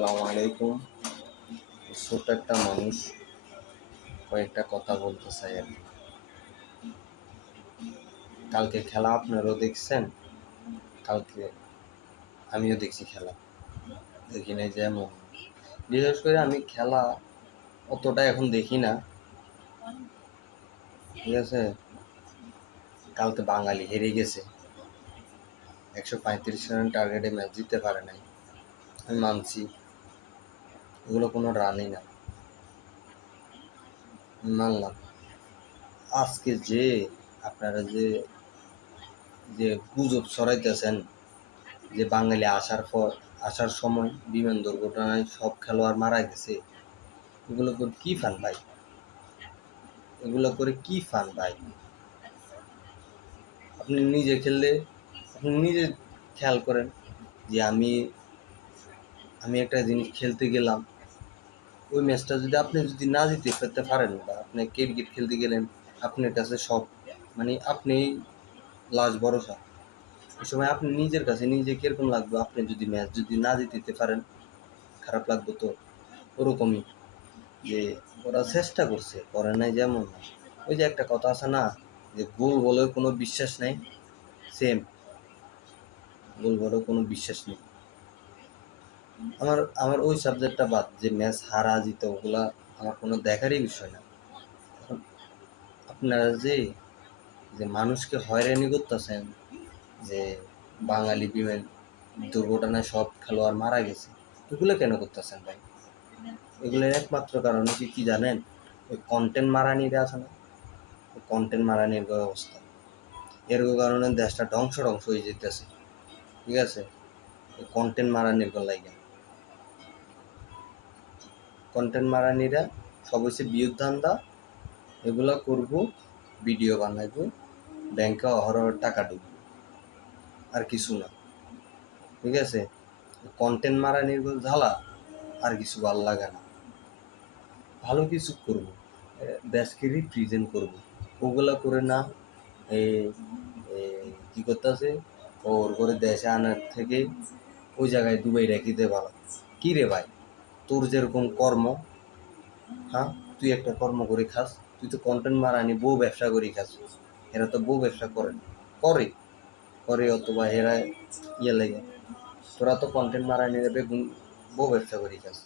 আসসালামু আলাইকুম। ছোট একটা মানুষ কয়েকটা কথা বলতে চাই আর কি। কালকে খেলা আপনারাও দেখছেন। কালকে আমিও দেখছি খেলা, দেখি নাই যেমন বিশেষ করে আমি খেলা অতটা এখন দেখি না, ঠিক আছে। কালকে বাঙালি হেরে গেছে, 135 রান টার্গেটে ম্যাচ জিততে পারে নাই। আমি মানছি এগুলো কোনো রানই না, মানলাম। আজকে যে আপনারা যে যে গুজব ছড়াইতেছেন যে বাঙালি আসার সময় বিমান দুর্ঘটনায় সব খেলোয়াড় মারা গেছে, এগুলো করে কি ফান ভাই? এগুলো করে কি ফান ভাই? আপনি নিজে খেললে আপনি নিজে খেয়াল করেন যে আমি একটা জিনিস খেলতে গেলাম, ওই ম্যাচটা যদি না জিতে ফেলতে পারেন, বা আপনি ক্রিকেট খেলতে গেলেন, আপনার কাছে সব আপনি লাস্ট ভরসা। এই সময় আপনি নিজের কাছে নিজে কিরকম লাগবে? আপনি যদি ম্যাচ না জিতে পারেন, খারাপ লাগবে তো। ওরকমই যে ওরা চেষ্টা করছে, করে নাই যেমন না। ওই যে একটা কথা আছে না, যে গোল বলেও কোনো বিশ্বাস নেই, সেম গোল বলেও কোনো বিশ্বাস নেই। আমার ওই সাবজেক্টটা বাদ, যে ম্যাচ হারা জিতে ওগুলা আমার কোনো দেখারই বিষয় না। এখন আপনারা যে যে মানুষকে হয়রানি করতেছেন, যে বাঙালি বিমান দুর্ঘটনায় সব খেলোয়াড় মারা গেছে, এগুলো কেন করতেছেন ভাই? এগুলোর একমাত্র কারণ কি জানেন? ওই কন্টেন্ট মারানিরা আছে না, ওই কন্টেন্ট মারানির ব্যবস্থা। এর কারণে দেশটা ধ্বংস হয়ে যেতেছে, ঠিক আছে। কন্টেন্ট মারানির লাইগা কন্টেন্ট মারানিরা সব হচ্ছে বিয়ের ধান্দা, এগুলো করবো, ভিডিও বানাইবো, ব্যাংকে অহরহ টাকা ঢুকবো, আর কিছু না, ঠিক আছে। কন্টেন্ট মারানির ঝালা, আর কিছু ভালো লাগে না। ভালো কিছু করবো, দেশকে রিপ্রেজেন্ট করবো, ওগুলা করে না। এই কি করতেছে, ওর করে দেশে আনার থেকে ওই জায়গায় দুবাই রেখিতে ভালো। কি রে ভাই, তোর যেরকম কর্ম, হ্যাঁ, তুই একটা কর্ম করে খাস। তুই তো কন্টেন্ট মারানি বউ ব্যবসা করি খাস। এরা তো বউ ব্যবসা করে করে অথবা এরা লাগে। তোরা তো কন্টেন্ট মারানি বেগুন বউ ব্যবসা করি খাস।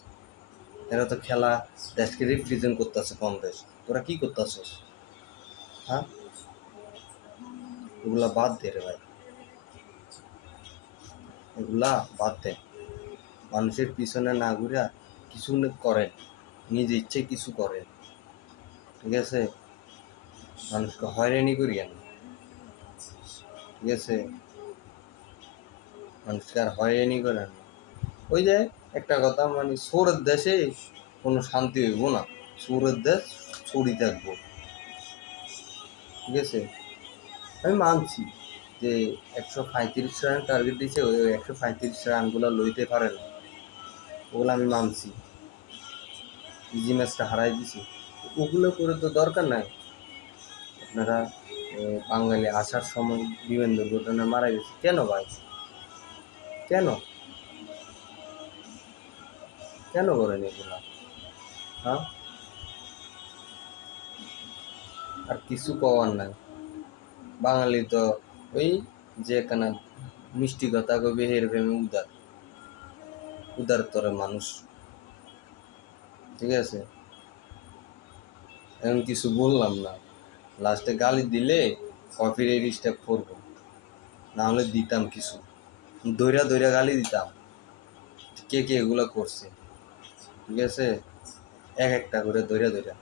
এরা তো খেলা দেশকে রিপ্রেজেন্ট করতেছে কম দেশ। তোরা কি করতেছিস? হ্যাঁ, এগুলা বাদ দে রে ভাই, এগুলা বাদ দে। মানুষের পিছনে না ঘুরে কিছু করেন, নিজ ইচ্ছে কিছু করেন, ঠিক আছে। মানুষকে হয়রানি করিয়েন, ঠিক আছে। মানুষকে আর হয়রানি করেন না। ওই যে একটা কথা, চোরের দেশে কোনো শান্তি হইব না। চোরের দেশ চুরি থাকবো, ঠিক আছে। আমি মানছি যে 135 রান টার্গেট দিচ্ছে, ওই 135 রানগুলো লইতে পারে না, ওগুলো আমি মানছি। ইজি ম্যাচটা হারাই দিছি, ওগুলো করে তো দরকার নাই। আপনারা বাঙালি আসার সময় বিমান দুর্ঘটনায় মারা গেছে কেন ভাই? কেন কেন করেন এগুলা? হ্যাঁ, আর কিছু কওয়ার নাই। বাঙালি তো ওই যে কানা মিষ্টি কথা কবে হের ভেমে উদার তরে মানুষ, ঠিক আছে। এখন কিছু বললাম না, লাস্টে গালি দিলে কফির এই স্টেপ করবো, না হলে দিতাম কিছু, দৈরা দৈরা গালি দিতাম। কে কে এগুলো করছে, ঠিক আছে, এক একটা করে দৈরা দৈরা